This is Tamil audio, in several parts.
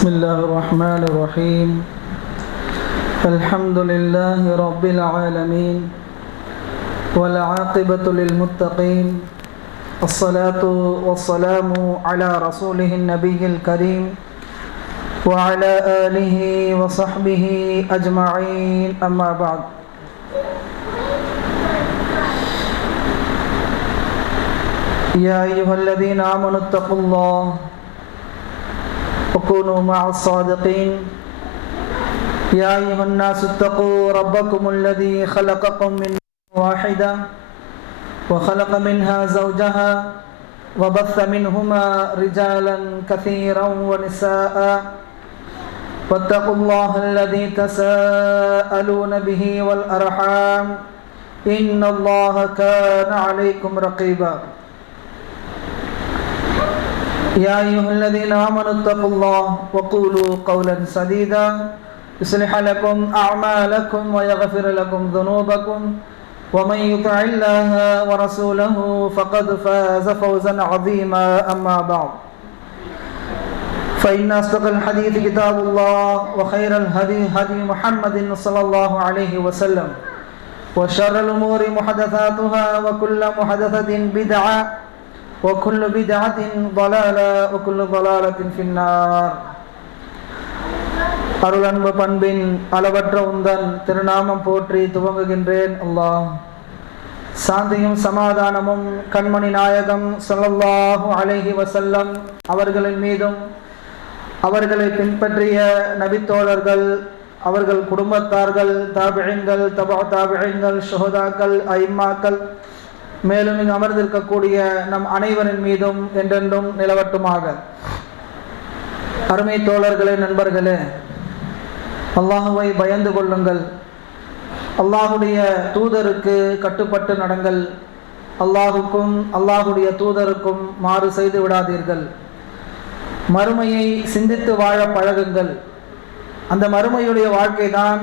بسم الله الرحمن الرحيم. الحمد لله رب العالمين والعاقبة للمتقين. الصلاة والسلام على رسوله النبي الكريم وعلى آله وصحبه أجمعين. أما بعد. يا أيها الذين آمنوا اتقوا الله وكونوا مع الصادقين. يا أيها الناس اتقوا ربكم الذي خلقكم من واحدة وخلق منها زوجها وبث منهما رجالا كثيرا ونساء واتقوا الله الذي تساءلون به والأرحام إن الله كان عليكم رقيبا. يا أيها الذين آمنوا اتقوا الله وقولوا قولا سديدا يصلح لكم أعمالكم ويغفر لكم ذنوبكم ومن يطع الله ورسوله فقد فاز فوزا عظيما. أما بعد، فإن أصدق الحديث كتاب الله وخير الهدي هدي محمد صلى الله عليه وسلم وشر الأمور محدثاتها وكل محدثة بدعة وكل بدعة ضلالة وكل ضلالة في النار. அருளன்பு பண்பின் அளவற்ற உந்தன் திருநாமம் போற்றி துவங்குகின்றேன். அல்லாஹ் சாந்தியும் சமாதானமும் கண்மணி நாயகம் ஸல்லல்லாஹு அலைஹி வஸல்லம் அவர்களின் மீதும் அவர்களை பின்பற்றிய நபித்தோழர்கள், அவர்கள் குடும்பத்தார்கள், தாபிஈன்கள், தபஅ தாபிஈன்கள், ஷுஹதாக்கள், அயிம்மாக்கள், மேலும் இங்கு அமர்ந்திருக்கக்கூடிய நம் அனைவரின் மீதும் என்றென்றும் நிலவட்டுமாக. அருமை தோழர்களே, நண்பர்களே, அல்லாஹுவை பயந்து கொள்ளுங்கள். அல்லாஹுடைய தூதருக்கு கட்டுப்பட்டு நடங்கள். அல்லாஹுக்கும் அல்லாஹுடைய தூதருக்கும் மாறு செய்து விடாதீர்கள். மறுமையை சிந்தித்து வாழ பழகுங்கள். அந்த மறுமையுடைய வாழ்க்கை தான்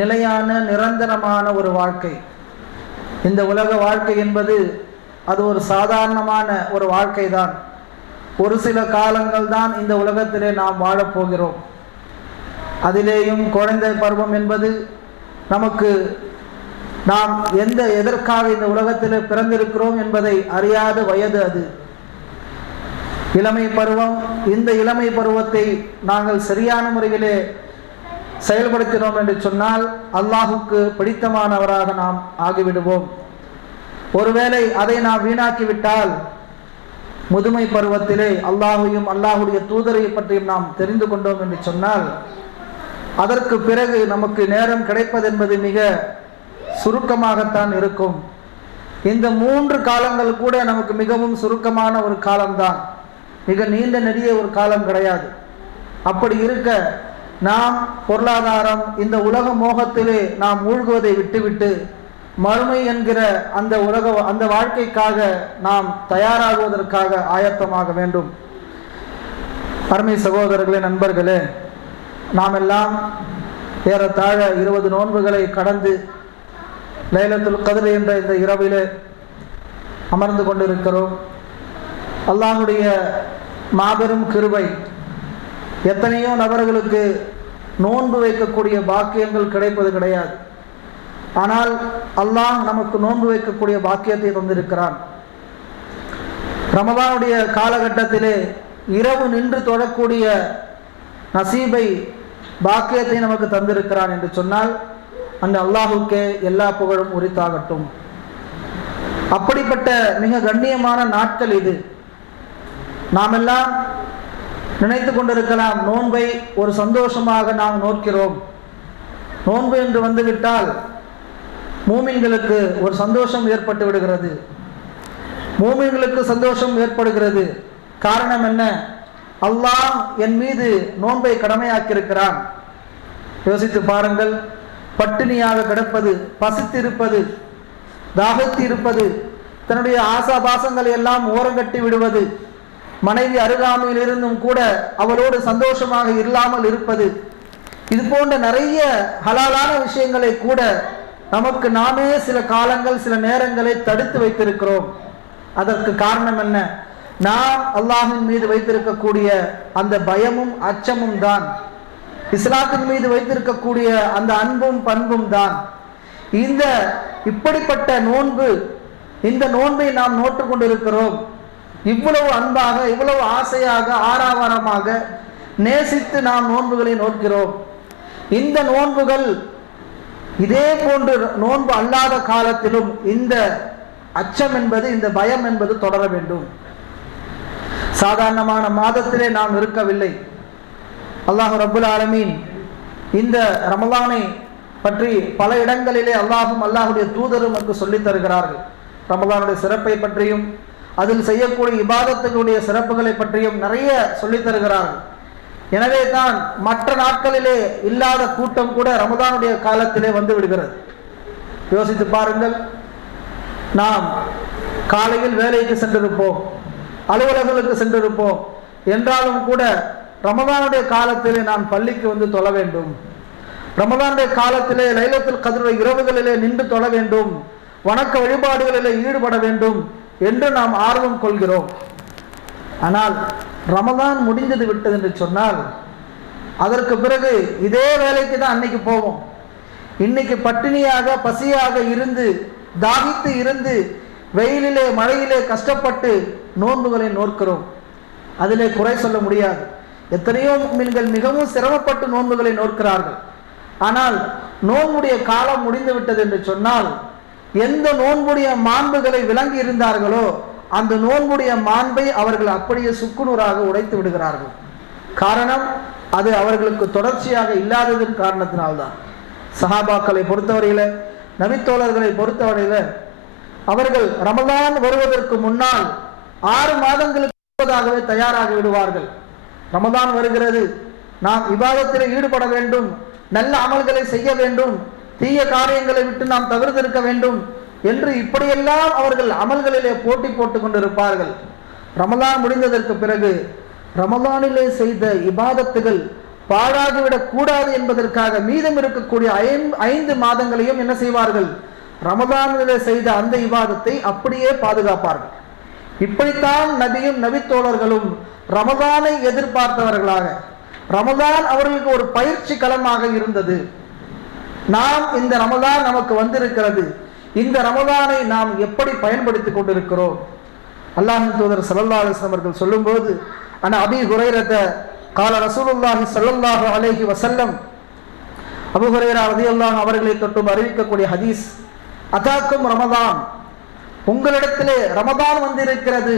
நிலையான நிரந்தரமான ஒரு வாழ்க்கை. இந்த உலக வாழ்க்கை என்பது அது ஒரு சாதாரணமான ஒரு வாழ்க்கை தான். ஒரு சில காலங்கள் தான் இந்த உலகத்திலே நாம் வாழப்போகிறோம். அதிலேயும் குழந்தை பருவம் என்பது நமக்கு நாம் எதற்காக இந்த உலகத்திலே பிறந்திருக்கிறோம் என்பதை அறியாத வயது அது. இளமை பருவம். இந்த இளமை பருவத்தை நாங்கள் சரியான முறையிலே செயல்படுத்தினோம் என்று சொன்னால் அல்லாஹுக்கு பிடித்தமானவராக நாம் ஆகிவிடுவோம். ஒருவேளை அதை நாம் வீணாக்கிவிட்டால் முதுமை பருவத்திலே அல்லாஹையும் அல்லாஹுடைய தூதரை பற்றியும் நாம் தெரிந்து கொண்டோம் என்று சொன்னால் அதற்கு பிறகு நமக்கு நேரம் கிடைப்பதென்பது மிக சுருக்கமாகத்தான் இருக்கும். இந்த 3 காலங்கள் கூட நமக்கு மிகவும் சுருக்கமான ஒரு காலம்தான். மிக நீண்ட நெடிய ஒரு காலம் கிடையாது. அப்படி இருக்க நாம் பொருளாதாரம், இந்த உலக மோகத்திலே நாம் மூழ்குவதை விட்டுவிட்டு மறுமை என்கிற அந்த வாழ்க்கைக்காக நாம் தயாராகுவதற்காக ஆயத்தமாக வேண்டும். அருமை சகோதரர்களே, நண்பர்களே, நாம் எல்லாம் ஏறத்தாழ 20 நோன்புகளை கடந்து லைலத்துல் கத்ர் என்ற இந்த இரவிலே அமர்ந்து கொண்டிருக்கிறோம். அல்லாஹுடைய மாபெரும் கிருபை. எத்தனையோ நபர்களுக்கு நோன்பு வைக்கக்கூடிய பாக்கியங்கள் கிடைப்பது கிடையாது. ஆனால் அல்லாஹ் நமக்கு நோன்பு வைக்கக்கூடிய பாக்கியத்தை தந்திருக்கிறான். ரமதானுடைய காலகட்டத்திலே இரவு நின்று தொழக்கூடிய நசீபை, பாக்கியத்தை நமக்கு தந்திருக்கிறான் என்று சொன்னால் அந்த அல்லாஹுக்கே எல்லா புகழும் உரித்தாகட்டும். அப்படிப்பட்ட மிக கண்ணியமான நாட்கள் இது. நாம் எல்லாம் நினைத்து கொண்டிருக்கலாம், நோன்பை ஒரு சந்தோஷமாக நாம் நோக்கிறோம். நோன்பு என்று வந்துவிட்டால் மூமின்களுக்கு ஒரு சந்தோஷம் ஏற்பட்டு விடுகிறது. மூமின்களுக்கு சந்தோஷம் ஏற்படுகிறது. காரணம் என்ன? அல்லாஹ் என் மீது நோன்பை கடமையாக்கியிருக்கிறான். யோசித்து பாருங்கள். பட்டினியாக கிடப்பது, பசித்திருப்பது, தாகத்து இருப்பது, தன்னுடைய ஆசாபாசங்களை எல்லாம் ஓரங்கட்டி விடுவது, மனைவி அருகாமையில் இருந்தும் கூட அவளோடு சந்தோஷமாக இல்லாமல் இருப்பது, இது போன்ற நிறைய ஹலாலான விஷயங்களை கூட நமக்கு நாமே சில காலங்கள், சில நேரங்களை தடுத்து வைத்திருக்கிறோம். அதற்கு காரணம் என்ன? நாம் அல்லாஹ்வின் மீது வைத்திருக்கக்கூடிய அந்த பயமும் அச்சமும் தான், இஸ்லாத்தின் மீது வைத்திருக்கக்கூடிய அந்த அன்பும் பண்பும் தான். இந்த இப்படிப்பட்ட நோன்பு, இந்த நோன்பை நாம் நோட்டு கொண்டிருக்கிறோம். இவ்வளவு அன்பாக, இவ்வளவு ஆசையாக, ஆரவாரமாக நேசித்து நாம் நோன்புகளை நோக்கிறோம். இந்த நோன்புகள் இதே போன்று நோன்பு அல்லாத காலத்திலும் இந்த அச்சம் என்பது, இந்த பயம் என்பது தொடர வேண்டும். சாதாரணமான மாதத்திலே நாம் இருக்கவில்லை. அல்லாஹ் ரப்புல் ஆலமீன் இந்த ரமலானை பற்றி பல இடங்களிலே அல்லாஹும் அல்லாஹுடைய தூதரும் நமக்கு சொல்லித் தருகிறார்கள். ரமலானுடைய சிறப்பை பற்றியும் அதில் செய்யக்கூடிய இபாதத்துகளுடைய சிறப்புகளை பற்றியும் நிறைய சொல்லித் தருகிறார்கள். எனவே தான் மற்ற நாட்களிலே இல்லாத கூட்டம் கூட ரமலானுடைய காலத்திலே வந்து விடுகிறது. யோசித்து பாருங்கள், நாம் காலையில் வேலைக்கு சென்றிருப்போம், அலுவலர்களுக்கு சென்றிருப்போம், என்றாலும் கூட ரமலானுடைய காலத்திலே நாம் பள்ளிக்கு வந்து தொழ வேண்டும், ரமலானுடைய காலத்திலே லைலத்துல் கத்ர் இரவுகளிலே நின்று தொழ வேண்டும், வணக்க வழிபாடுகளிலே ஈடுபட வேண்டும் என்று நாம் ஆர்வம் கொள்கிறோம். ஆனால் ரமலான் முடிந்தது விட்டது என்று சொன்னால் அதற்கு பிறகு இதே வேலைக்கு தான் அன்னைக்கு போவோம். இன்னைக்கு பட்டினியாக பசியாக இருந்து தாகித்து இருந்து வெயிலிலே மழையிலே கஷ்டப்பட்டு நோன்புகளை நோக்கிறோம். அதிலே குறை சொல்ல முடியாது. எத்தனையோ முஃமின்கள் மிகவும் சிரமப்பட்டு நோன்புகளை நோக்கிறார்கள். ஆனால் நோன்புடைய காலம் முடிந்து விட்டது என்று சொன்னால் எந்த நோன்புடைய மாண்புகளை விளங்கி இருந்தார்களோ அந்த நோன்புடைய மாண்பை அவர்கள் அப்படியே சுக்குநூறாக உடைத்து விடுகிறார்கள். காரணம், அது அவர்களுக்கு தொடர்ச்சியாக இல்லாததன் காரணத்தினால்தான். சஹாபாக்களை பொறுத்தவரையில, நபித்தோழர்களை பொறுத்தவரையில அவர்கள் ரமலான் வருவதற்கு முன்னால் 6 மாதங்களுக்கு முன்பதாகவே தயாராகி விடுவார்கள். ரமலான் வருகிறது, நாம் இபாதத்தில் ஈடுபட வேண்டும், நல்ல அமல்களை செய்ய வேண்டும், தீய காரியங்களை விட்டு நாம் தவிர்த்திருக்க வேண்டும் என்று இப்படியெல்லாம் அவர்கள் அமல்களிலே போட்டி போட்டு கொண்டிருப்பார்கள். ரமலான் முடிந்ததற்கு பிறகு ரமலானிலே செய்த இபாதத்துகள் பாழாகிவிடக் கூடாது என்பதற்காக மீதம் இருக்கக்கூடிய 5 மாதங்களையும் என்ன செய்வார்கள்? ரமலானிலே செய்த அந்த இபாதத்தை அப்படியே பாதுகாப்பார்கள். இப்படித்தான் நபியும் நபித்தோழர்களும் ரமலானை எதிர்பார்த்தவர்களாக, ரமலான் அவர்களுக்கு ஒரு பயிற்சி களமாக இருந்தது. நாம் இந்த ரமலான் நமக்கு வந்திருக்கிறது, இந்த ரமலானை நாம் எப்படி பயன்படுத்திக் கொண்டிருக்கிறோம்? அல்லாஹ்வின் தூதர் ஸல்லல்லாஹு அலைஹி வஸல்லம் அவர்கள் சொல்லும்போது, அன அபீ ஹுரைரத கால ரசூலுல்லாஹி ஸல்லல்லாஹு அலைஹி வஸல்லம், அபூ ஹுரைரா ரலியல்லாஹு அவர்களை தொட்டும் அறிவிக்கக்கூடிய ஹதீஸ், அதாக்கும் ரமலான், உங்களிடத்திலே ரமலான் வந்திருக்கிறது,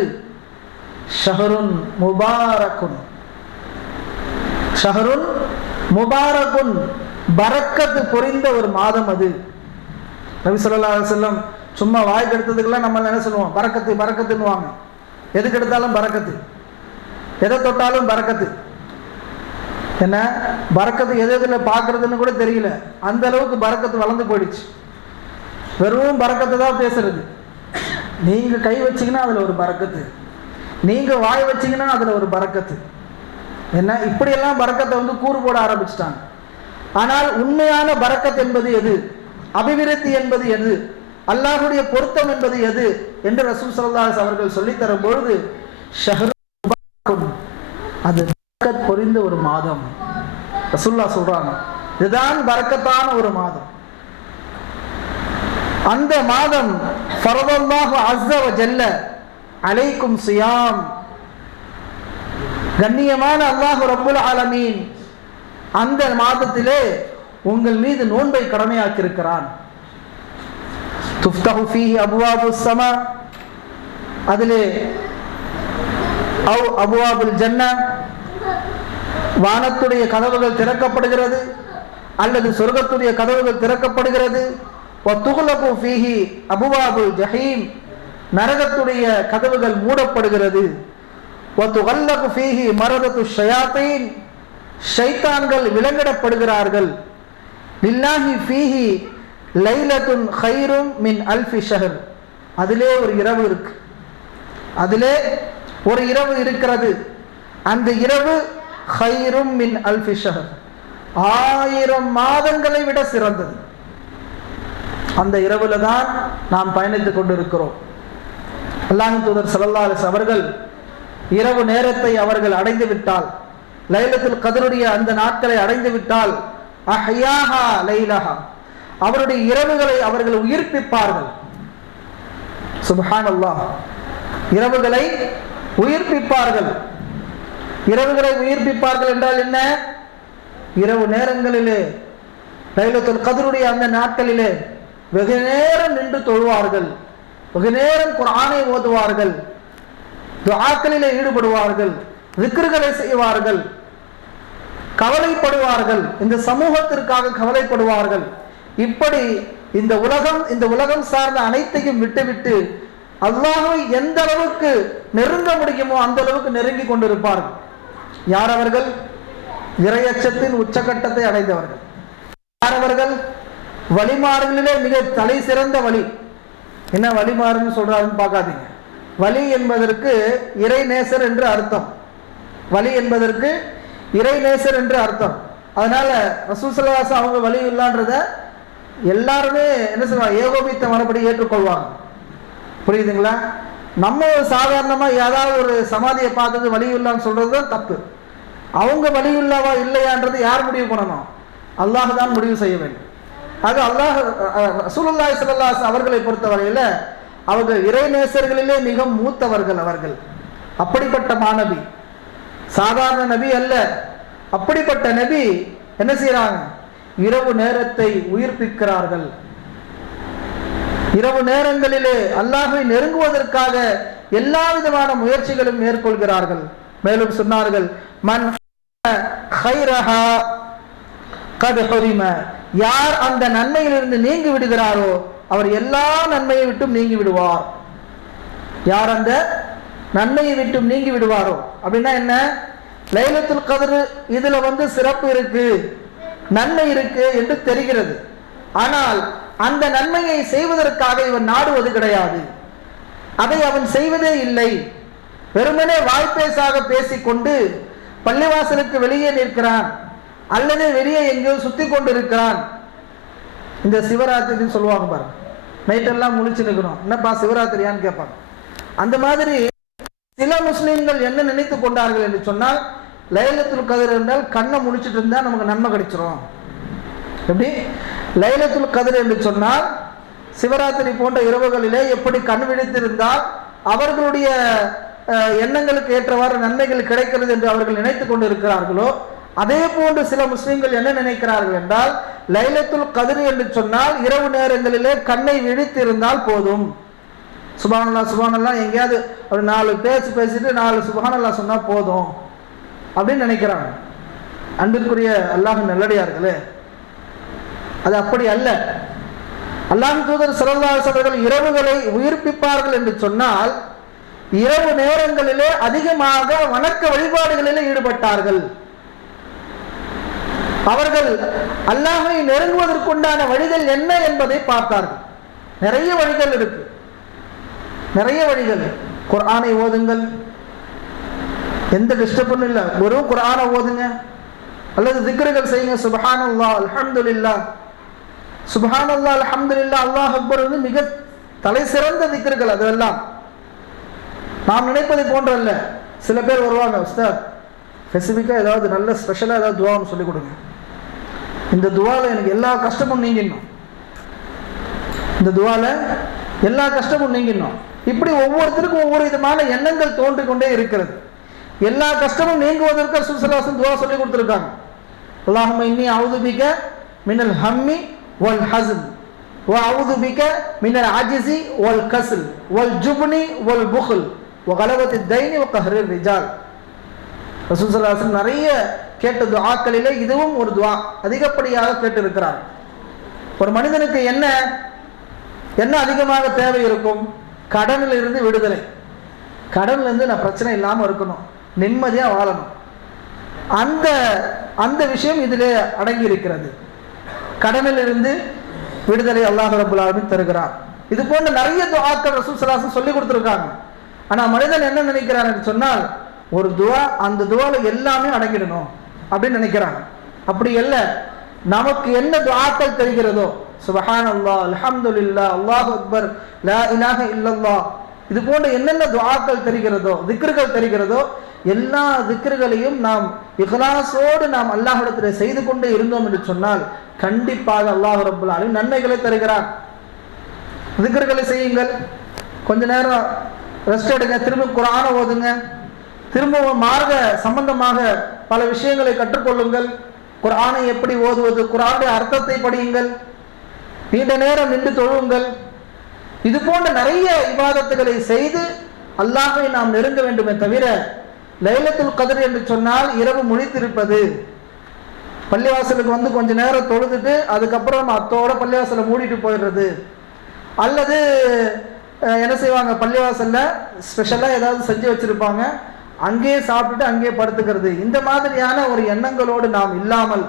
ஷஹருன் முபாரக்குன், ஷஹருன் முபாரக்குன், பரக்கத்து பொறிந்த ஒரு மாதம் அது. நபி ஸல்லல்லாஹு அலைஹி வஸல்லம் சும்மா வாய்க்கு எடுத்ததுக்கெல்லாம் நம்ம என்ன சொல்லுவோம்? பரக்கத்து பரக்கத்துன்னுவாங்க. எதுக்கு எடுத்தாலும் பரக்கத்து, எதை தொட்டாலும் பரக்கத்து. என்ன பரக்கத்து எது எதில் பார்க்கறதுன்னு கூட தெரியல, அந்த அளவுக்கு பரக்கத்து வளர்ந்து போயிடுச்சு. வெறும் பரக்கத்தை தான் பேசுறது. நீங்க கை வச்சீங்கன்னா அதுல ஒரு பரக்கத்து, நீங்க வாய் வச்சீங்கன்னா அதுல ஒரு பரக்கத்து. என்ன இப்படியெல்லாம் பரக்கத்தை வந்து கூறு போட ஆரம்பிச்சிட்டாங்க. ஆனால் உண்மையான பரக்கத் என்பது எது? அபிவிருத்தி என்பது எது? அல்லாஹ்வுடைய பொருத்தம் என்பது எது என்று ரசூல் ஸல்லல்லாஹு அலைஹி வஸல்லம் அவர்கள் சொல்லித் தரும் பொழுது, அது பரக்கத் பொறிந்த ஒரு மாதம். ரசூலுல்லாஹ் சொல்றாங்க, இதுதான் பரக்கத்தான ஒரு மாதம். அந்த மாதம் ஃபரதல்லாஹு அஸ்ஸ வ ஜல்ல அலைக்கும் சியாம், கண்ணியமான அல்லாஹ் ரப்புல் ஆலமீன் அந்த மாதத்திலே உங்கள் மீது நோன்பை கடமையாக்கி இருக்கிறான். துஃப்தஹு ஃபீஹி அப்வாபுஸ் ஸமா, அதிலே அவ் அப்வாபுல் ஜன்னah, வானத்துடைய கதவுகள் திறக்கப்படுகிறது அல்லது சொர்க்கத்துடைய கதவுகள் திறக்கப்படுகிறது. வ துக்லகு ஃபீஹி அப்வாபுல் ஜஹீம், நரகத்துடைய கதவுகள் மூடப்படுகிறது. வ துகல்லகு ஃபீஹி மரதத்து ஷயாத்தீன், ஷைத்தான்கள் விலங்கிடப்படுகிறார்கள். லில்லாஹி ஃபீஹி லைலத்துன் கைரும் மின் அல்ஃபி ஷஹர், அதிலே ஒரு இரவு இருக்கு, அதிலே ஒரு இரவு இருக்கிறது. அந்த இரவு கைரும் மின் அல்ஃபி ஷஹர், 1000 மாதங்களை விட சிறந்தது. அந்த இரவுல தான் நாம் பயணித்துக் கொண்டிருக்கிறோம். அல்லாஹ்வின் தூதர் ஸல்லல்லாஹு அலைஹி வஸல்லம் அவர்கள் இரவு நேரத்தை அவர்கள் அடைந்து விட்டால், லைலத்துல் கத்ருடைய அந்த நாட்களை அடைந்து விட்டால், அஹ்யாஹா லைலஹா, அவருடைய இரவுகளை அவர்கள் உயிர்ப்பிப்பார்கள். சுப்ஹானல்லாஹ், இரவுகளை உயிர்ப்பிப்பார்கள். இரவுகளை உயிர்ப்பிப்பார்கள் என்றால் என்ன? இரவு நேரங்களிலே லைலத்துல் கத்ருடைய அந்த நாட்களிலே வெகு நேரம் நின்று தொழுவார்கள், வெகு நேரம் குர்ஆனை ஓதுவார்கள், துஆக்களிலே ஈடுபடுவார்கள், திக்ருகளை செய்வார்கள், கவலைப்படுவார்கள், இந்த சமூகத்திற்காக கவலைப்படுவார்கள். இப்படி இந்த உலகம் சார்ந்த அனைத்தையும் விட்டுவிட்டு அல்லாஹ்வை எந்த அளவுக்கு நெருங்க முடியுமோ அந்த அளவுக்கு நெருங்கி கொண்டிருப்பார்கள். யார் அவர்கள்? இறையச்சத்தின் உச்சகட்டத்தை அடைந்தவர்கள். யார் அவர்கள்? வழிமாறுகளிலே மிக தலை சிறந்த வழி. என்ன வழிமாறுன்னு சொல்றாருன்னு பார்க்காதீங்க. வலி என்பதற்கு இறை நேசர் என்று அர்த்தம். வலி என்பதற்கு இறை நேசர் என்று அர்த்தம். அதனால ரசூல் ஸல்லல்லாஹு அலைஹி வஸல்லம் அவங்க வலி இல்லான்றத எல்லாருமே என்ன சொல்லுவாங்க, ஏகோபித்த மறுபடி ஏற்றுக்கொள்வாங்க. புரியுதுங்களா? நம்ம சாதாரணமா ஏதாவது ஒரு சமாதியை பார்த்தது வலியுல்லான்னு சொல்றது தான் தப்பு. அவங்க வலியுல்லாவா இல்லையான்றது யார் முடிவு பண்ணணும்? அல்லாஹ் தான் முடிவு செய்ய வேண்டும். ஆக ரசூலுல்லாஹி ஸல்லல்லாஹு அலைஹி வஸல்லம் அவர்களை பொறுத்தவரையில அவர்கள் இறைநேசர்களிலே மிக மூத்தவர்கள். அவர்கள் அப்படிப்பட்ட மாநபி, சாதாரண நபி அல்ல. அப்படிப்பட்ட நபி என்ன செய்யறாங்க? இரவு நேரத்தை உயிர்ப்பிக்கிறார்கள். இரவு நேரங்களிலே அல்லாஹ்வை நெருங்குவதற்காக எல்லா விதமான முயற்சிகளும் மேற்கொள்கிறார்கள். மேலும் சொன்னார்கள், மன் கைரஹா கத் ஹுரிம, யார் அந்த நன்மையிலிருந்து நீங்கி விடுகிறாரோ அவர் எல்லா நன்மையை விட்டும் நீங்கி விடுவார். யார் அந்த நன்மையை விட்டும் நீங்கி விடுவாரோ அப்படின்னா என்ன? லைலத்துல் கத்ர் இதுல சிறப்பு இருக்கு, நன்மை இருக்கு என்று தெரிகிறது. ஆனால் அந்த நன்மையை செய்வதற்காக இவன் நாடுவது கிடையாது. அதை அவன் செய்வதே இல்லை. வெறுமனே வாய்ப்பேசாக பேசிக்கொண்டு பள்ளிவாசலுக்கு வெளியே நிற்கிறான், அல்லது வெளியே எங்கேயோ சுத்தி கொண்டு இருக்கிறான். இந்த சிவராத்திரின்னு சொல்லுவாங்க பாருங்க, நைட்டெல்லாம் முழிச்சு நிற்கிறோம், என்னப்பா சிவராத்திரியான்னு கேட்பாங்க. அந்த மாதிரி சில முஸ்லிம்கள் என்ன நினைத்து கொண்டார்கள் என்று சொன்னால், லைலத்துல் கத்ர் என்றால் கண்ணை முழிச்சிட்டு இருந்தா நமக்கு நன்மை கிடைச்சிரும். எப்படி? லைலத்துல் கத்ர் என்று சொன்னால் சிவராத்திரி போன்ற இரவுகளிலே எப்படி கண் விழித்திருந்தால் அவர்களுடைய எண்ணங்களுக்கு ஏற்றவாறு நன்மைகள் கிடைக்கிறது என்று அவர்கள் நினைத்து கொண்டு இருக்கிறார்களோ, அதே போன்று சில முஸ்லிம்கள் என்ன நினைக்கிறார்கள் என்றால், லைலத்துல் கத்ர் என்று சொன்னால் இரவு நேரங்களிலே கண்ணை விழித்திருந்தால் போதும். சுப்ஹானல்லாஹ் சுப்ஹானல்லாஹ் எங்கேயாவது ஒரு 4 பேசிட்டு 4 சுப்ஹானல்லாஹ் சொன்னா போதும் அப்படின்னு நினைக்கிறாங்க. அன்பிற்குரிய அல்லாஹ் நல்லடியார்களே, அது அப்படி அல்ல. அல்லாஹ் தூதர் ஸல்லல்லாஹு அலைஹி வஸல்லம் இரவுகளை உயிர்ப்பிப்பார்கள் என்று சொன்னால் இரவு நேரங்களிலே அதிகமாக வணக்க வழிபாடுகளிலே ஈடுபட்டார்கள். அவர்கள் அல்லாஹ்வை நெருங்குவதற்குண்டான வழிகள் என்ன என்பதை பார்த்தார்கள். நிறைய வழிகள் இருக்கு, நிறைய வழிகள். குர்ஆனை ஓதுங்கள், எந்த டிஸ்டர்பும் இல்லை, வெறும் குர்ஆனை ஓதுங்க, அல்லது திக்ருகள் செய்யுங்க. சுப்ஹானல்லாஹ் அல்ஹம்துலில்லாஹ், சுப்ஹானல்லாஹ் அல்ஹம்துலில்லாஹ், அல்லாஹ் அக்பர் மிக தலை சிறந்த திக்ருகள். அதெல்லாம் நாம் நினைப்பதை போன்ற அல்ல. சில பேர் வருவாங்க, உஸ்தாத் ஸ்பெசிஃபிக்காக ஏதாவது நல்ல ஸ்பெஷலாக ஏதாவது துவான்னு சொல்லிக் கொடுங்க, இந்த துவாவில் எனக்கு எல்லா கஷ்டமும் நீங்கிடணும், இந்த துவாவில் எல்லா கஷ்டமும் நீங்கிடணும். இப்படி ஒவ்வொருத்தருக்கும் ஒவ்வொரு விதமான எண்ணங்கள் தோன்றிக்கொண்டே இருக்கிறது. எல்லா கஷ்டமும் நீங்குவதற்கு ரசூல் ஸல்லல்லாஹு அலைஹி வஸல்லம் துவா சொல்லி கொடுத்துருக்காங்க. அல்லாஹும்ம இன்னி அஊது பிக மினல் ஹம்மி வல் ஹஸன் வ அஊது பிக மினல் அஜ்ஸி வல் கஸ்ல் வல் ஜுப்னி வல் புக்ல் வ கலவத்தி தைனி வ கஹ்ரிர் ரிஜால். ரசூல் ஸல்லல்லாஹு அலைஹி வஸல்லம் நிறைய கேட்ட துஆக்களிலே இதுவும் ஒரு துஆ, அதிகப்படியாக கேட்டு இருக்கிறார். ஒரு மனிதனுக்கு என்ன அதிகமாக தேவை இருக்கும்? கடனில் இருந்து விடுதலை. கடன்ல இருந்து நான் பிரச்சனை இல்லாமல் இருக்கணும், நிம்மதியாக வாழணும். அந்த விஷயம் இதிலே அடங்கி இருக்கிறது. கடனில் இருந்து விடுதலை அல்லாஹ் ரப்பல் ஆலமீன் தருகிறார். இது போன்ற நிறைய துஆக்கள் ரசூல் ஸல்லல்லாஹு அலைஹி வஸல்லம் சொல்லி கொடுத்துருக்காங்க. ஆனால் மனிதன் என்ன நினைக்கிறான் என்று சொன்னால், ஒரு துஆ, அந்த துஆவில் எல்லாமே அடங்கிடணும் அப்படின்னு நினைக்கிறாங்க. அப்படி அல்ல. நமக்கு என்ன துஆக்கள் தெரிகிறதோ, சுப்ஹானல்லாஹ் அல்ஹம்துலில்லாஹ் அல்லாஹு அக்பர் லா இலாஹ இல்லல்லாஹ் இது போன்ற என்னென்ன துஆக்கள் தெரிகிறதோ, திக்ர்கள் தெரிகிறதோ, எல்லா திக்ர்களையும் நாம் இஹ்லாஸோடு நாம் அல்லாஹ்விடத்தில் செய்து கொண்டே இருந்தோம் என்று சொன்னால் கண்டிப்பாக அல்லாஹ் ரப்பல் ஆலமீன் நன்மைகளை தருகிறார். திக்ர்களை செய்யுங்கள், கொஞ்ச நேரம் ரெஸ்ட் எடுங்க, திரும்ப குர்ஆனை ஓதுங்க, திரும்பவும் மார்க்க சம்பந்தமாக பல விஷயங்களை கற்றுக்கொள்ளுங்கள். குர்ஆனை எப்படி ஓதுவது, குர்ஆனுடைய அர்த்தத்தை படியுங்கள், நீண்ட நேரம் நின்று தொழுங்கள். இது போன்ற நிறைய இபாதத்துகளை செய்து அல்லாஹ்வை நாம் நெருங்க வேண்டுமே தவிர, லைலத்துல் கத்ர் என்று சொன்னால் இரவு முழித்திருப்பது, பள்ளிவாசலுக்கு வந்து கொஞ்ச நேரம் தொழுதுட்டு அதுக்கப்புறம் அத்தோட பள்ளிவாசலை மூடிட்டு போயிடுறது, அல்லது என்ன செய்வாங்க, பள்ளிவாசல்ல ஸ்பெஷலாக ஏதாவது செஞ்சு வச்சிருப்பாங்க, அங்கேயே சாப்பிட்டுட்டு அங்கேயே படுத்துக்கிறது. இந்த மாதிரியான ஒரு எண்ணங்களோடு நாம் இல்லாமல்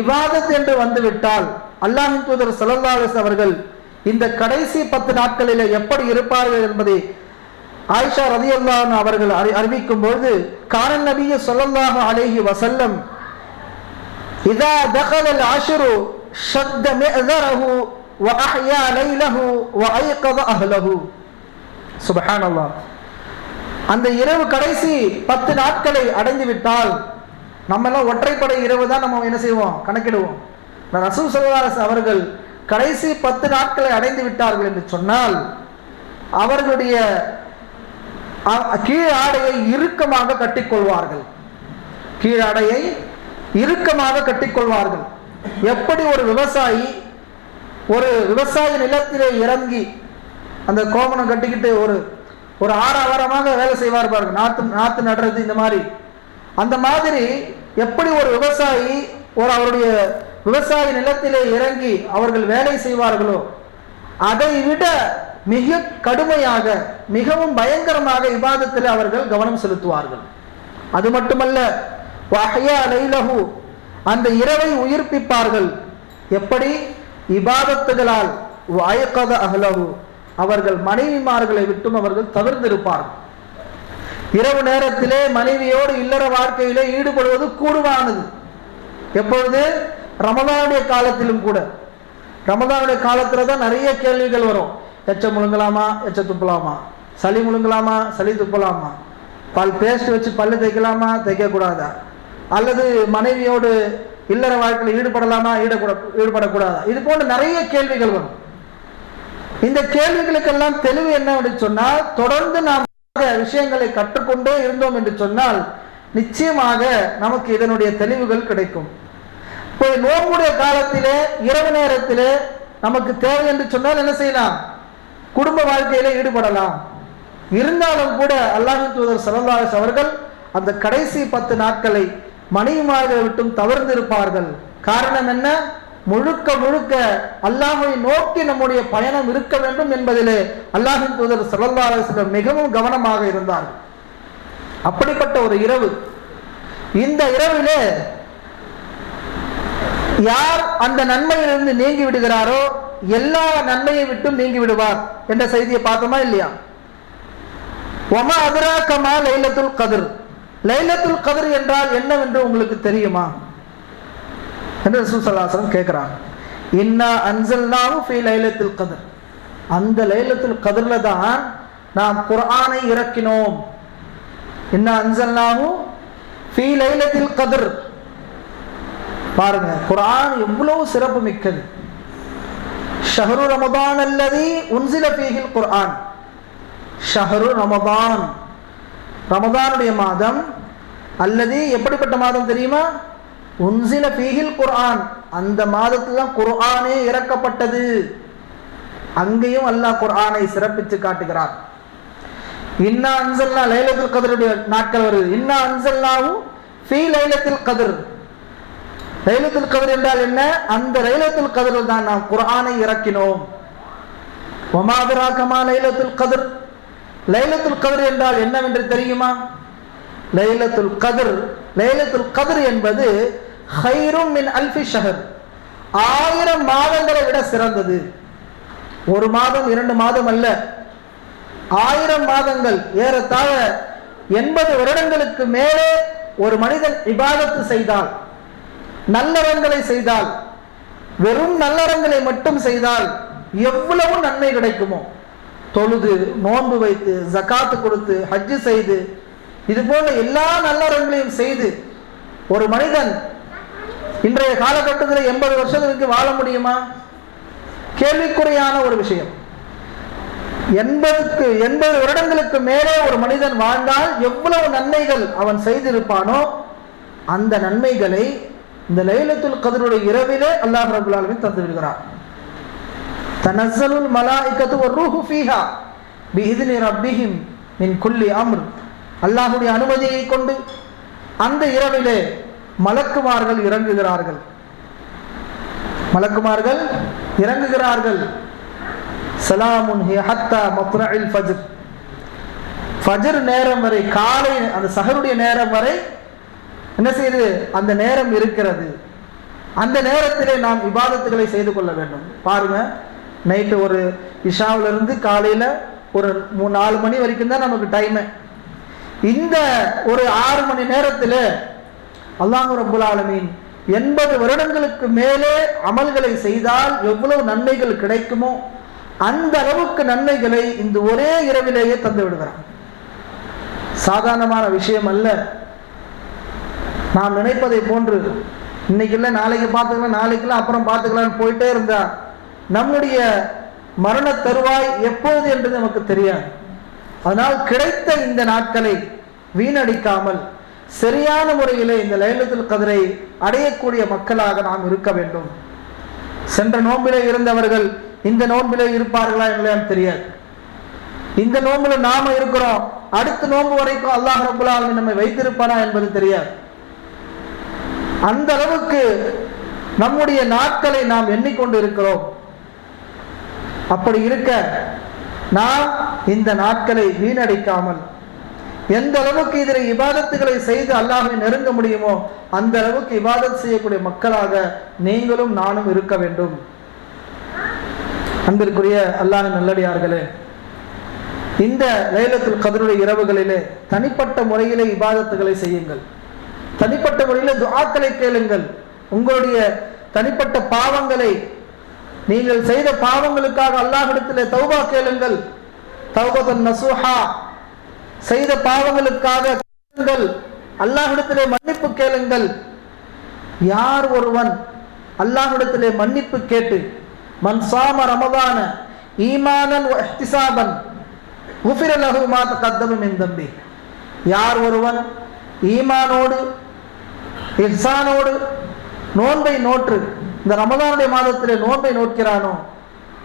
இபாதத் என்று வந்துவிட்டால் அல்லாஹ்வின் தூதர் ஸல்லல்லாஹு அலைஹி வஸல்லம் அவர்கள் இந்த கடைசி 10 நாட்களில் எப்படி இருப்பார்கள் என்பதை ஆயிஷா ரலியல்லாஹு அன்ஹா அவர்கள் அறிவிக்கும் பொழுது, கான நபிய ஸல்லல்லாஹு அலைஹி வஸல்லம் இதா தகல அல்-அஷ்ரு ஷத்த மிஅதரஹு வ அஹ்யா லைலஹு வ ஐகத அஹ்லஹு. சுப்ஹானல்லாஹ். அந்த இரவு கடைசி 10 நாட்களை அடைந்து விட்டால், நம்ம எல்லாம் ஒற்றைப்படை இரவு தான் நம்ம என்ன செய்வோம், கணக்கிடுவோம். ரசூல் ஸல்லல்லாஹு அலைஹி வஸல்லம் அவர்கள் கடைசி 10 நாட்களை அடைந்து விட்டார்கள் என்று சொன்னால் அவர்களுடைய கீழ் ஆடையை இறுக்கமாக கட்டிக்கொள்வார்கள். கீழாடையை இறுக்கமாக கட்டிக்கொள்வார்கள். எப்படி ஒரு விவசாயி நிலத்திலே இறங்கி அந்த கோமணம் கட்டிக்கிட்டு ஒரு ஆறாவரமாக வேலை செய்வார் பாருங்க, நாத்து நடுறது, இந்த மாதிரி. அந்த மாதிரி எப்படி ஒரு விவசாயி அவருடைய விவசாய நிலத்திலே இறங்கி அவர்கள் வேலை செய்வார்களோ, அதை விட மிக கடுமையாக மிகவும் பயங்கரமாக இபாதத்தில் அவர்கள் கவனம் செலுத்துவார்கள். அது மட்டுமல்ல, வஹ்யா லைலஹு, அந்த இரவை உயிர்ப்பிப்பார்கள். எப்படி? இபாதத்துகளால். வஅய்கத அஹ்லஹு, அவர்கள் மனைவிமார்களை விட்டும் அவர்கள் தவிர்த்திருப்பார்கள். இரவு நேரத்திலே மனைவியோடு இல்லற வாழ்க்கையிலே ஈடுபடுவது கூடுவானது. எப்பொழுது? ரமதானுடைய காலத்திலும் கூட. ரமதானுடைய காலத்தில் தான் நிறைய கேள்விகள் வரும். எச்ச முழுங்கலாமா, எச்ச துப்பலாமா, சளி முழுங்கலாமா, சளி துப்பலாமா, பேஸ்ட் வச்சு பல்லு தைக்கலாமா, தைக்கக்கூடாதா, அல்லது மனைவியோடு இல்லற வாழ்க்கையில் ஈடுபடலாமா, ஈடுபடக்கூடாதா, இது போன்ற நிறைய கேள்விகள் வரும். இந்த கேள்விகளுக்கெல்லாம் தெளிவு என்ன சொன்னால், தொடர்ந்து நாம் விஷயங்களை கற்றுக்கொண்டே இருந்தோம் என்று சொன்னால் நிச்சயமாக நமக்கு இதனுடைய தெளிவுகள் கிடைக்கும். இப்போ நோம்புடைய காலத்திலே இரவு நேரத்திலே நமக்கு தேவை என்று சொன்னால் என்ன செய்யலாம்? குடும்ப வாழ்க்கையிலே ஈடுபடலாம். இருந்தாலும் கூட அல்லாஹ்வின் தூதர் ஸல்லல்லாஹு அலைஹி வஸல்லம் அவர்கள் அந்த கடைசி 10 நாட்களை மனைவிமார்களை விட்டும் தவிர்த்திருப்பார்கள். காரணம் என்ன? முழுக்க முழுக்க அல்லாஹ்வை நோக்கி நம்முடைய பயணம் இருக்க வேண்டும் என்பதிலே அல்லாஹ்வின் தூதர் ஸல்லல்லாஹு அலைஹி வஸல்லம் மிகவும் கவனமாக இருந்தார்கள். அப்படிப்பட்ட ஒரு இரவு. இந்த இரவிலே யார் அந்த நன்மையிலிருந்து நீங்கி விடுகிறாரோ எல்லா நன்மையை விட்டும் நீங்கி விடுவார் என்ற செய்தியை பார்த்தோமா இல்லையா? வமா அத்ராக மா லைலத்துல் கத்ர். லைலத்துல் கத்ர் என்றால் என்னவென்று உங்களுக்கு தெரியுமா என்று ரசூல் ஸல்லல்லாஹு அலைஹி வஸல்லம் கேட்கிறாங்க. இன்னா அன்ஸல்னாஹு ஃபீ லைலத்துல் கத்ர். அந்த லைலத்துல் கத்ர்ல தான் நாம் குர்ஆனை இறக்கினோம். இன்னா அன்ஸல்னாஹு ஃபீ லைலத்துல் கத்ர். பாருங்க, குர்ஆன் எவ்வளவு சிறப்பு மிக்கது. ஷஹ்ரு ரமதான் அல்லதி உன்சில ஃபீஹில் குர்ஆன். ஷஹ்ரு ரமதான், ரமதானுடைய மாதம். அல்லதி எப்படிப்பட்ட மாதம் தெரியுமா? உன்சில ஃபீஹில் குர்ஆன், அந்த மாதத்துல தான் குர்ஆனே இறக்கப்பட்டது. அங்கேயும் அல்லாஹ் குர்ஆனை சிறப்பித்து காட்டுகிறார். இன்னா அன்ஸல்னா, லைலத்துல் கத்ருடைய நாட்கள் வருது. இன்னா அன்ஸல்னாஹு ஃபீ லைலத்துல் கத்ர். லைலத்துல் கத்ர் என்றால் என்ன? அந்த லைலத்துல் கத்ரில் தான் நாம் குர்ஆனை இறக்கினோம். வமா அத்ராக மா லைலத்துல் கத்ர். லைலத்துல் கத்ர் என்றால் என்னவென்று தெரியுமா? லைலத்துல் கத்ர், லைலத்துல் கத்ர் என்பது ഖൈറുம் மின் அல்ஃபி ஷஹர், 1000 மாதங்களை விட சிறந்தது. ஒரு மாதம் 2 மாதம் அல்ல, 1000 மாதங்கள். ஏறத்தாழ 80 வருடங்களுக்கு மேலே ஒரு மனிதன் இபாதத்து செய்தால், நல்லறங்களை செய்தால், வெறும் நல்லறங்களை மட்டும் செய்தால் எவ்வளவு நன்மை கிடைக்குமோ, தொழுது, நோன்பு வைத்து, ஜகாத்து கொடுத்து, ஹஜ்ஜு செய்து, இது போல எல்லா நல்லறங்களையும் செய்து ஒரு மனிதன் இன்றைய காலகட்டத்தில் 80 வருஷத்துக்கு வாழ முடியுமா? கேள்விக்குறையான ஒரு விஷயம். 80 வருடங்களுக்கு மேலே ஒரு மனிதன் வாழ்ந்தால் எவ்வளவு நன்மைகள் அவன் செய்திருப்பானோ அந்த நன்மைகளை இந்த லைலத்துல் கத்ருடைய இரவிலே அல்லாஹ் ரப்பல் ஆலமீன் தந்து விடுகிறார். தனஸ்ஸலுல் மலாயிகத்து வர்ரூஹு ஃபீஹா பிஇذن ரப்பிஹிம் மின் குல்லி அம்ர். அல்லாஹ்வுடைய அனுமதியை கொண்டு அந்த இரவிலே மலக்குமார்கள் இறங்குகிறார்கள். மலக்குமார்கள் இறங்குகிறார்கள். சலாமுன் ஹிய ஹத்தா மத்லஇல் ஃபஜ்ர். ஃபஜ்ர் நேரம் வரை, காலை அந்த சஹருடைய நேரம் வரை என்ன செய்து அந்த நேரம் இருக்கிறது. அந்த நேரத்திலே நாம் இபாதத்துகளை செய்து கொள்ள வேண்டும். பாருங்க, நைட்டு ஒரு இஷாவிலிருந்து காலையில் ஒரு 4 மணி வரைக்கும் தான் நமக்கு டைமு. இந்த ஒரு 6 மணி நேரத்தில் அல்லாஹ் ரப்புல் ஆலமீன் 80 வருடங்களுக்கு மேலே அமல்களை செய்தால் எவ்வளவு நன்மைகள் கிடைக்குமோ அந்த அளவுக்கு நன்மைகளை இந்த ஒரே இரவிலேயே தந்து விடுகிறான். சாதாரணமான விஷயம் அல்ல. நாம் நினைப்பதை போன்று இன்னைக்கு இல்லை நாளைக்கு பார்த்துக்கலாம், நாளைக்குலாம் அப்புறம் பார்த்துக்கலான்னு போயிட்டே இருந்தா நம்முடைய மரண தருவாய் எப்போது என்று நமக்கு தெரியாது. அதனால் கிடைத்த இந்த நாட்களை வீணடிக்காமல் சரியான முறையிலே இந்த லைலத்துல் கத்ரை அடையக்கூடிய மக்களாக நாம் இருக்க வேண்டும். சென்ற நோம்பிலே இருந்தவர்கள் இந்த நோம்பிலே இருப்பார்களா இல்லையான்னு தெரியாது. இந்த நோம்புல நாம இருக்கிறோம், அடுத்த நோன்பு வரைக்கும் அல்லாஹ் ரப்பல் ஆலமீன் நம்மை வைத்திருப்பாரா என்பது தெரியாது. அந்த அளவுக்கு நம்முடைய நாட்களை நாம் எண்ணிக்கொண்டு இருக்கிறோம். அப்படி இருக்க நாம் இந்த நாட்களை வீணடிக்காமல் எந்த அளவுக்கு இதில் இபாதத்துகளை செய்து அல்லாஹ்வை நெருங்க முடியுமோ அந்த அளவுக்கு இபாதத் செய்யக்கூடிய மக்களாக நீங்களும் நானும் இருக்க வேண்டும். அன்பிற்குரிய அல்லாஹ்வின் நல்லடியார்களே, இந்த லைலத்துல் கத்ருடைய இரவுகளிலே தனிப்பட்ட முறையிலே இபாதத்துகளை செய்யுங்கள். தனிப்பட்ட முறையிலே துஆக்களை கேளுங்கள். உங்களுடைய தனிப்பட்ட பாவங்களை, நீங்கள் செய்த பாவங்களுக்காக அல்லாஹ்விடத்திலே தௌபா கேளுங்கள். தௌபத்தன் நசூஹா, செய்த பாவங்களுக்காக அல்லாஹ்விடத்திலே மன்னிப்பு கேளுங்கள். யார் ஒருவன் அல்லாஹ்விடத்திலே மன்னிப்பு கேட்டு மன் சாம ரமதான ஈமானன் வ இஹ்திசாபன் குஃபிர லஹு மா தகத்தம மின் தம்பி. யார் ஒருவன் ஈமானோடு இஹ்சானோடு நோன்பை நோற்று இந்த ரமதானுடைய மாதத்திலே நோன்பை நோக்கிறானோ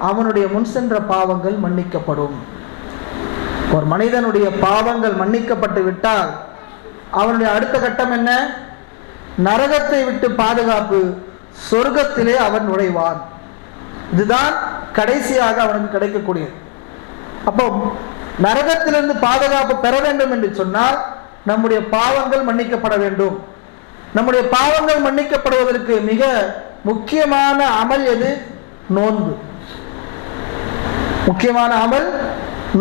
அவனுடைய முன் சென்ற பாவங்கள் மன்னிக்கப்படும். ஒரு மனிதனுடைய பாவங்கள் மன்னிக்கப்பட்டு விட்டால் அவனுடைய அடுத்த கட்டம் என்ன? நரகத்தை விட்டு பாதுகாப்பு, சொர்க்கத்திலே அவன் நுழைவான். இதுதான் கடைசியாக அவனுக்கு கிடைக்கக்கூடியது. அப்போ நரகத்திலிருந்து பாதுகாப்பு பெற வேண்டும் என்று சொன்னால் நம்முடைய பாவங்கள் மன்னிக்கப்பட வேண்டும். நம்முடைய பாவங்கள் மன்னிக்கப்படுவதற்கு மிக முக்கியமான அமல் எது? நோன்பு. முக்கியமான அமல்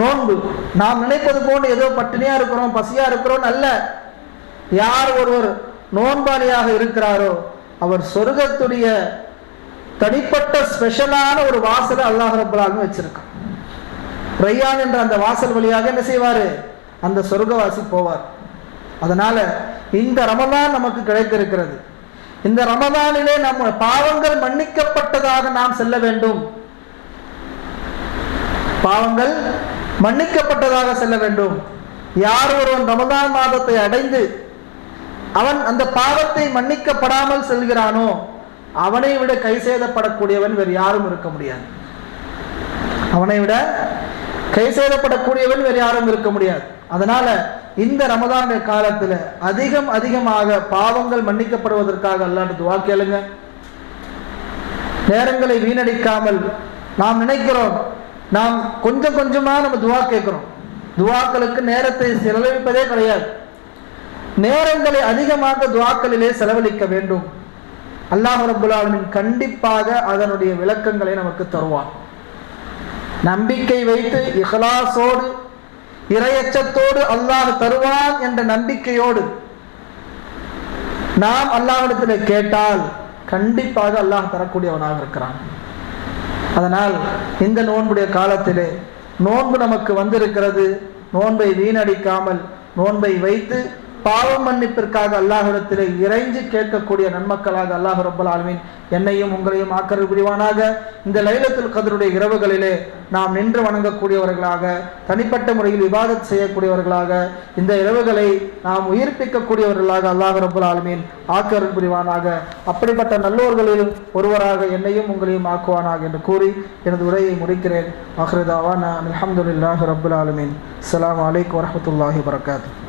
நோன்பு. நாம் நினைப்பது போன்று ஏதோ பட்டினியா இருக்கிறோம், பசியா இருக்கிறோம் அல்ல. யார் ஒருவர் நோன்பாளியாக இருக்கிறாரோ அவர் சொர்க்கத்துடைய தனிப்பட்ட ஸ்பெஷலான ஒரு வாசலை அல்லாஹ் ரப்பல் ஆலமீன் வச்சிருக்கான். ரையான் என்ற அந்த வாசல் வழியாக என்ன செய்வாரு? அந்த சொர்க்கவாசி போவார். அதனால இந்த ரமதான் நமக்கு கிடைத்திருக்கிறது. இந்த ரமதானிலே நம்ம பாவங்கள் மன்னிக்கப்பட்டதாக நாம் செல்ல வேண்டும். பாவங்கள் மன்னிக்கப்பட்டதாக செல்ல வேண்டும். யார் ஒருவன் ரமதான் மாதத்தை அடைந்து அவன் அந்த பாவத்தை மன்னிக்கப்படாமல் செல்கிறானோ அவனை விட கை சேதப்படக்கூடியவன் வேறு யாரும் இருக்க முடியாது. அவனை விட கை சேதப்படக்கூடியவன் வேறு யாரும் இருக்க முடியாது. அதனால இந்த ரமதான் காலத்துல அதிகமாக பாவங்கள் மன்னிக்கப்படுவதற்காக அல்லாஹ்விட துஆ கேளுங்க. நேரங்களை வீணடிக்காமல் நாம் நினைக்கிறோம், நாம் கொஞ்சம் கொஞ்சமா நம்ம துஆ கேட்கிறோம். துஆக்களுக்கு நேரத்தை செலவழிப்பதே கிடையாது. நேரங்களை அதிகமாக துஆக்களிலே செலவழிக்க வேண்டும். அல்லாஹ் ரப்பல் ஆலமீன் கண்டிப்பாக அதனுடைய விளக்கங்களை நமக்கு தருவான். நம்பிக்கை வைத்து இஹ்லாஸோடு இறையச்சத்தோடு அல்லாஹ் தருவான் என்ற நம்பிக்கையோடு நாம் அல்லாஹ்விடத்தில் கேட்டால் கண்டிப்பாக அல்லாஹ் தரக்கூடியவனாக இருக்கிறான். அதனால் இந்த நோன்புடைய காலத்திலே நோன்பு நமக்கு வந்திருக்கிறது. நோன்பை வீணடிக்காமல் நோன்பை வைத்து பாவம் மன்னிப்பிற்காக அல்லாஹ்விடத்திலே இறைஞ்சி கேட்கக்கூடிய நன்மக்களாக அல்லாஹ் ரப்பல் ஆலமீன் என்னையும் உங்களையும் ஆக்கருள் புரிவானாக. இந்த லைலத்துல் கத்ருடைய இரவுகளிலே நாம் நின்று வணங்கக்கூடியவர்களாக, தனிப்பட்ட முறையில் இபாதத் செய்யக்கூடியவர்களாக, இந்த இரவுகளை நாம் உயிர்ப்பிக்கக்கூடியவர்களாக அல்லாஹ் ரப்பல் ஆலமீன் ஆக்கருள் புரிவானாக. அப்படிப்பட்ட நல்லோர்களில் ஒருவராக என்னையும் உங்களையும் ஆக்குவானாக என்று கூறி எனது உரையை முடிக்கிறேன். ஆகிரு தாவானா அல்ஹம்துலில்லாஹி ரப்பில் ஆலமீன். அஸ்ஸலாமு அலைக்கும் வரஹ்மத்துல்லாஹி வபரகாத்துஹு.